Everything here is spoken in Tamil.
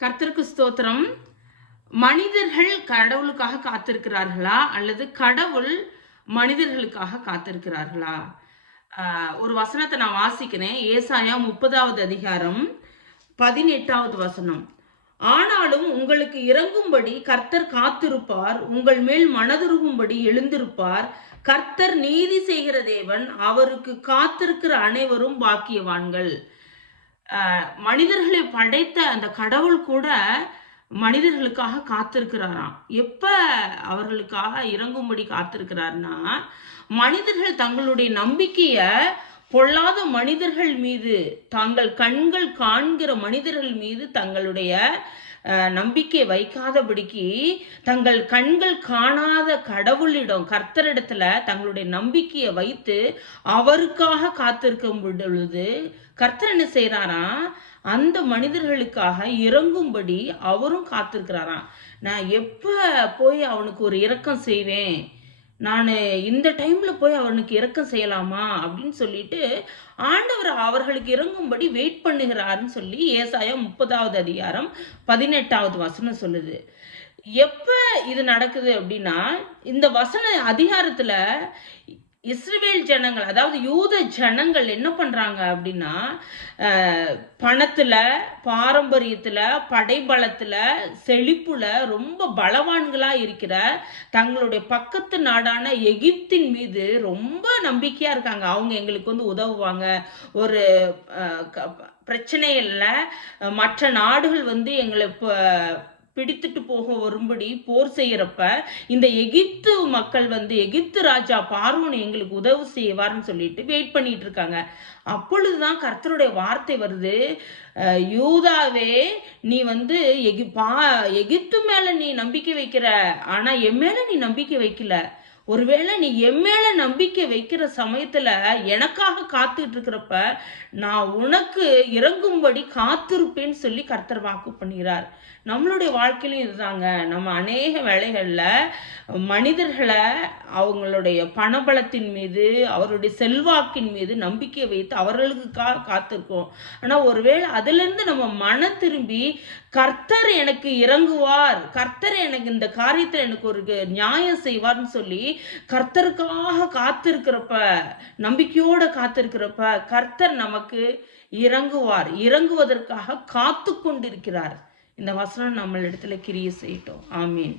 கர்த்தருக்கு ஸ்தோத்திரம். மனிதர்கள் கடவுளுக்காக காத்திருக்கிறார்களா அல்லது கடவுள் மனிதர்களுக்காக காத்திருக்கிறார்களா? ஒரு வசனத்தை நான் வாசிக்கிறேன். ஏசாயா 30வது அதிகாரம் 18வது வசனம். ஆனாலும் உங்களுக்கு இறங்கும்படி கர்த்தர் காத்திருப்பார், உங்கள் மேல் மனதுருகும்படி எழுந்திருப்பார். கர்த்தர் நீதி செய்கிற தேவன், அவருக்கு காத்திருக்கிற அனைவரும் பாக்கியவான்கள். மனிதர்களை படைத்த அந்த கடவுள் கூட மனிதர்களுக்காக காத்திருக்கிறாராம். எப்ப அவர்களுக்காக இறங்கும்படி காத்திருக்கிறார்னா, மனிதர்கள் தங்களுடைய நம்பிக்கைய பொல்லாத மனிதர்கள் மீது, தங்கள் கண்கள் காண்கிற மனிதர்கள் மீது தங்களுடைய நம்பிக்கை வைக்காதபடிக்கு தங்கள் கண்கள் காணாத கடவுளிடம், கர்த்தரிடத்துல தங்களுடைய நம்பிக்கையை வைத்து அவருக்காக காத்திருக்கும் பொழுது கர்த்தர் என்ன செய்யறாராம், அந்த மனிதர்களுக்காக இறங்கும்படி அவரும் காத்திருக்கிறாராம். நான் எப்ப போய் அவனுக்கு ஒரு இரக்கம் செய்வேன், நான் இந்த டைம்ல போய் அவனுக்கு இரக்கம் செய்யலாமா அப்படின்னு சொல்லிட்டு ஆண்டவர் அவர்களுக்கு இறங்கும்படி வெயிட் பண்ணுகிறாருன்னு சொல்லி ஏசாயா 30வது அதிகாரம் 18வது வசனம் சொல்லுது. எப்ப இது நடக்குது அப்படின்னா, இந்த வசன அதிகாரத்துல இஸ்ரவேல் ஜனங்கள், அதாவது யூத ஜனங்கள் என்ன பண்றாங்க அப்படின்னா, பணத்துல, பாரம்பரியத்துல, படைபலத்துல, செழிப்புல ரொம்ப பலவான்களா இருக்கிற தங்களுடைய பக்கத்து நாடான எகிப்தின் மீது ரொம்ப நம்பிக்கையா இருக்காங்க. அவங்க எங்களுக்கு உதவுவாங்க, ஒரு பிரச்சனை இல்லை, மற்ற நாடுகள் எங்களை பிடித்துட்டு போக வரும்படி போர் செய்யறப்ப இந்த எகிப்து மக்கள் எகிப்து ராஜா பார்வோன் எங்களுக்கு உதவி செய்வார்னு சொல்லிட்டு வெயிட் பண்ணிட்டு இருக்காங்க. அப்பொழுதுதான் கர்த்தருடைய வார்த்தை வருது, யூதாவே நீ எகிப்து மேல நீ நம்பிக்கை வைக்கிற, ஆனா என் மேல நீ நம்பிக்கை வைக்கல. ஒருவேளை நீ என் மேல நம்பிக்கை வைக்கிற சமயத்துல எனக்காக காத்துட்டு இருக்கிறப்ப நான் உனக்கு இறங்கும்படி காத்திருப்பேன்னு சொல்லி கர்த்தர் வாக்கு பண்ணுகிறார். நம்மளுடைய வாழ்க்கையிலும் இதுதாங்க. நம்ம அநேக வேளைகள்ல மனிதர்களை அவங்களுடைய பணபலத்தின் மீது, அவருடைய செல்வாக்கின் மீது நம்பிக்கை வைத்து அவர்களுக்காக காத்திருக்கோம். ஆனா ஒருவேளை அதுல இருந்து நம்ம மனம் திரும்பி கர்த்தர் எனக்கு இறங்குவார், கர்த்தர் எனக்கு இந்த காரியத்தில் எனக்கு ஒரு நியாயம் செய்வார்னு சொல்லி கர்த்தருக்காக காத்திருக்கிறப்ப, நம்பிக்கையோட காத்திருக்கிறப்ப கர்த்தர் நமக்கு இறங்குவார். இறங்குவதற்காக காத்து கொண்டிருக்கிறார். இந்த வசனம் நம்மளிடத்துல கிரியை செய்யட்டும். ஆமீன்.